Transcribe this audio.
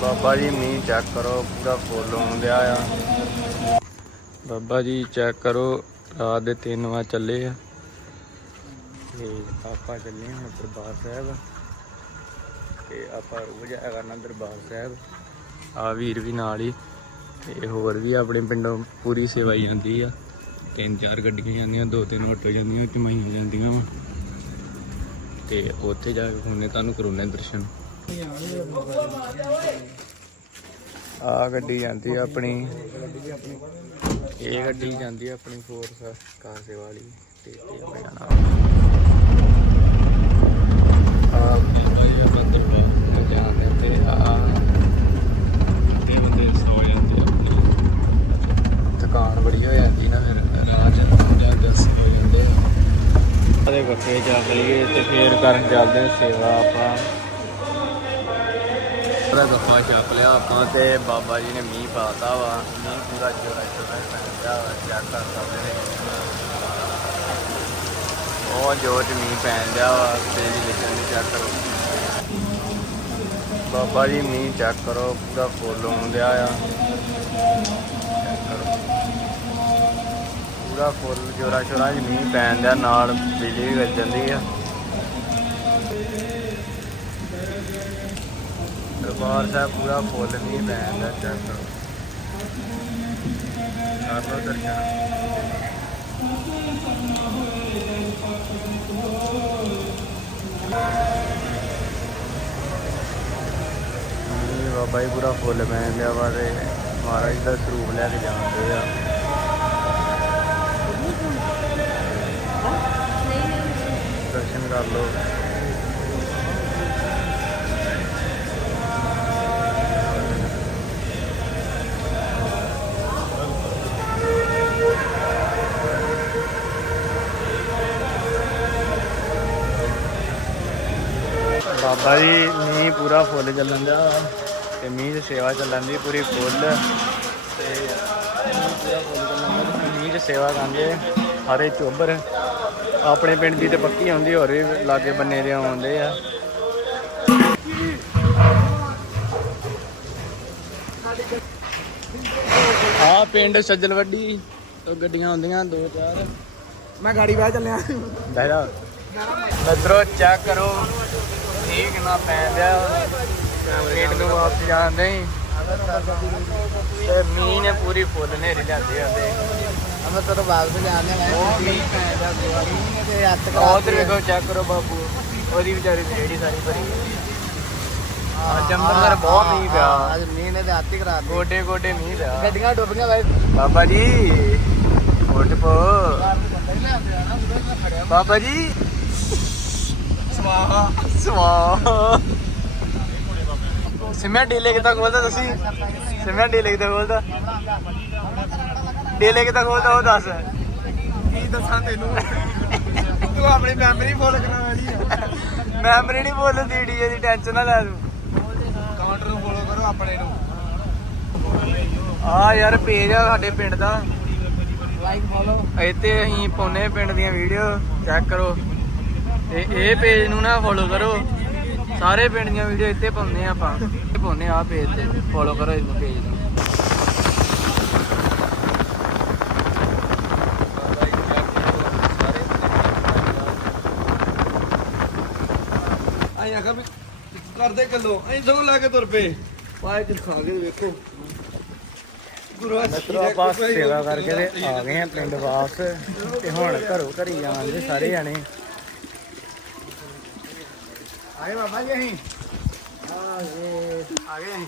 ਬਾਬਾ ਜੀ, ਮੀਂਹ ਚੈੱਕ ਕਰੋ, ਪੂਰਾ ਫੁੱਲ ਆਉਂਦਿਆ ਆ। ਬਾਬਾ ਜੀ ਚੈੱਕ ਕਰੋ, ਰਾਤ ਦੇ 3 ਵਜੇ ਚੱਲੇ ਆ। ਤੇ ਆਪਾਂ ਚੱਲੇ ਹਾਂ ਦਰਬਾਰ ਸਾਹਿਬ। ਤੇ ਆਪਾਂ ਰੋਜ਼ ਆਇਆ ਕਰਨਾ ਦਰਬਾਰ ਸਾਹਿਬ। ਆ ਵੀਰ ਵੀ ਨਾਲ ਹੀ। ਤੇ ਹੋਰ ਵੀ ਆਪਣੇ ਪਿੰਡੋਂ ਪੂਰੀ ਸੇਵਾ ਜਾਂਦੀ ਆ। ਤਿੰਨ ਚਾਰ ਗੱਡੀਆਂ ਜਾਂਦੀਆਂ, ਦੋ ਤਿੰਨ ਆਟੋ ਜਾਂਦੀਆਂ, ਚਮਾਈਆਂ ਜਾਂਦੀਆਂ ਵਾ। ਤੇ ਉੱਥੇ ਜਾ ਕੇ ਹੁਣੇ ਤੁਹਾਨੂੰ ਕਰਾਉਣੇ ਦਰਸ਼ਨ। ਆ ਗੱਡੀ ਜਾਂਦੀ ਆ ਆਪਣੀ। ਇਹ ਗੱਡੀ ਜਾਂਦੀ ਆ ਆਪਣੀ ਫੋਰਸ ਕਾਸੇ ਵਾਲੀ। ਤੇ ਤੇ ਮੈਂ ਜਾਣਾ ਆ ਬੰਦੇ ਜਾਂਦੇ ਆ ਤੇ ਆ। ਤੇ ਬੰਦੇ ਸੋ ਜਾਂਦੇ ਆ ਆਪਣੀ। ਥਕਾਨ ਬੜੀ ਹੋ ਜਾਂਦੀ ਨਾ ਫਿਰ। ਚ ਜਾਂਦੇ ਸੀ ਹੋ ਜਾਂਦੇ ਆ। ਗੱਫੇ ਚੱਲ ਤੇ ਫੇਰ ਕਰਨ ਚੱਲਦੇ ਸੇਵਾ ਆਪਾਂ। ਉਹਦਾ ਗੱਫਾ ਚੱਕ ਲਿਆ ਆਪਾਂ ਤੇ ਬਾਬਾ ਜੀ ਨੇ ਮੀਂਹ ਪਾਤਾ ਵਾ। ਮੀਂਹ ਪੂਰਾ ਜੋਰਾ ਜੋਰਾ ਪੈਂਦਾ ਵਾ ਚੈੱਕ ਕਰ ਸਕਦੇ ਨੇ ਉਹ ਜ਼ੋਰ ਚ ਮੀਂਹ ਪੈਣ ਡਿਆ ਵਾ, ਤੇ ਜੀ ਲਿਖਣ ਦੀ ਚੈੱਕ ਕਰੋ। ਬਾਬਾ ਜੀ ਮੀਂਹ ਚੈੱਕ ਕਰੋ, ਪੂਰਾ ਫੁੱਲ ਆਉਂਦਿਆ ਆ। ਚੈੱਕ ਪੂਰਾ ਫੁੱਲ ਜੋਰਾ ਸ਼ੋਰਾ ਚ ਮੀਂਹ ਪੈਣ ਡਿਆ, ਨਾਲ ਬਿਜਲੀ ਵੀ ਵੱਜ ਜਾਂਦੀ ਆ। ਦਰਬਾਰ ਸਾਹਿਬ ਪੂਰਾ ਫੁੱਲ ਮੀਂਹ ਪੈਣ ਡਿਆ ਚੈੱਕ ਕਰੋ ਕਰ ਲਓ ਦਰਸ਼ਨ ਮੀਂਹ ਬਾਬਾ ਜੀ ਪੂਰਾ ਫੁੱਲ ਪੈਣ ਡਿਆ ਵਾ ਤੇ ਮਹਾਰਾਜ ਦਾ ਸਰੂਪ ਲੈ ਕੇ ਜਾਂਦੇ ਬਾਬਾ ਜੀ ਮੀਂਹ ਪੂਰਾ ਫੁੱਲ ਚੱਲਣ ਦਾ ਤੇ ਮੀਂਹ ਦੀ ਸੇਵਾ ਚੱਲਣ ਦੀ ਪੂਰੀ ਫੁੱਲ। ਤੇ ਮੀਂਹ ਪੂਰਾ ਫੁੱਲ ਚੱਲਣ ਦਾ ਤੇ ਮੀਂਹ ਦੀ ਸੇਵਾ ਕਰਦੇ ਹਰੇ ਚੋਬਰ। ਆਪਣੇ ਪਿੰਡ ਦੀ ਤੇ ਪੱਕੀ ਆਉਂਦੀ ਹੋਰ ਵੀ ਲਾਗੇ ਬੰਨੇ ਦੇ ਆਉਂਦੇ ਆ। ਆ ਪਿੰਡ ਸੱਜਲ ਵੱਡੀ ਤੋਂ ਗੱਡੀਆਂ ਆਉਂਦੀਆਂ ਦੋ ਚਾਰ। ਮੈਂ ਗਾੜੀ ਬਾਹਰ ਚੱਲਿਆ। ਬਹਿ ਜਾ। ਨਜ਼ਰੋ ਚੈੱਕ ਕਰੋ। ਠੀਕ ਨਾ ਪੈਂਦਿਆ ਪਿੰਡ ਨੂੰ ਵਾਪਸ ਜਾਂਦੇ ਹੀ ਤੇ ਮੀਂਹ ਨੇ ਪੂਰੀ ਫੁੱਲ ਨੇਰੀ ਲਿਆਂਦੀ ਆਂਦੇ ਮੈਂ ਤੇਰੇ ਵਾਪਸ ਜਾਣੇ ਮੈਂ ਉਹ ਮੀਂਹ ਪੈਂਦਾ ਮੀਂਹ ਤੇ ਹੱਥ ਉਧਰ ਵੇਖੋ ਚੈੱਕ ਕਰੋ ਬਾਬੂ ਉਹਦੀ ਵਿਚਾਰੀ ਦੀ ਰੇੜੀ ਸਾਰੀ ਭਰੀ ਅੱਜ ਅੰਮ੍ਰਿਤਸਰ ਬਹੁਤ ਮੀਂਹ ਪਿਆ। ਅੱਜ ਮੀਂਹ ਨੇ ਤੇ ਹੱਥ ਹੀ ਕਰਾ ਦਿੱਤੇ ਗੋਡੇ ਗੋਡੇ ਮੀਂਹ ਪਿਆ। ਗੱਡੀਆਂ ਡੁੱਬ ਗਈਆਂ ਬਾਈ। ਬਾਬਾ ਜੀ ਉੱਠ ਪੋ। ਬਾਬਾ ਜੀ ਸਵਾਹਾ। ਸਵਾਹਾ। ਸਿਮਿਆ ਡੀਲੇ ਕਿੱਦਾਂ ਖੋਲਦਾ ਤੁਸੀਂ? ਸਿਮਿਆ ਡੀਲੇ ਕਿੱਦਾਂ ਖੋਲਦਾ? ਡੀਲੇ ਕਿੱਦਾਂ ਖੋਲਦਾ ਉਹ ਦੱਸ। ਕੀ ਦੱਸਾਂ ਤੈਨੂੰ? ਤੂੰ ਆਪਣੀ ਮੈਮਰੀ ਫੁੱਲ ਕਰਾ ਵਾਲੀ ਆ। ਮੈਮਰੀ ਨਹੀਂ ਦੀ ਟੈਨਸ਼ਨ ਨਾ ਲੈ ਤੂੰ। ਕਾਊਂਟਰ ਨੂੰ ਫੋਲੋ ਕਰੋ ਆਪਣੇ ਨੂੰ। ਆ ਯਾਰ ਪੇਜ ਆ ਸਾਡੇ ਪਿੰਡ ਦਾ। ਲਾਈਕ ਫੋਲੋ ਇੱਥੇ ਅਸੀਂ ਪਿੰਡ ਦੀਆਂ ਵੀਡੀਓ ਚੈੱਕ ਕਰੋ। ਤੇ ਇਹ ਪੇਜ ਨੂੰ ਨਾ ਫੋਲੋ ਕਰੋ। ਸਾਰੇ ਪਿੰਡ ਦੀਆਂ ਵੀਡੀਓ ਇੱਥੇ ਪਾਉਂਦੇ ਆ ਆਪਾਂ। ਇਹ ਪਾਉਨੇ ਆ ਪੇਜ ਤੇ। ਫੋਲੋ ਕਰੋ ਇਸ ਪੇਜ ਨੂੰ। ਆਈ ਆਖਰ ਵੀ ਕਰਦੇ ਗੱਲੋ ਐਂ ਸਗੋਂ ਲਾ ਕੇ ਤੁਰ ਪਏ। ਪਾਏ ਖਾ ਕੇ ਵੇਖੋ। ਗੁਰੂ ਮਿੱਤਰੋ ਆਪਾਂ ਸੇਵਾ ਕਰਕੇ ਤੇ ਆ ਗਏ ਆ ਪਿੰਡ ਵਾਪਸ। ਤੇ ਹੁਣ ਘਰੋਂ ਘਰੀ ਜਾਣਗੇ ਸਾਰੇ ਜਾਣੇ। ਆਏ ਬਾਬਾ ਜੀ ਅਸੀਂ। ਆ ਗਏ ਅਸੀਂ।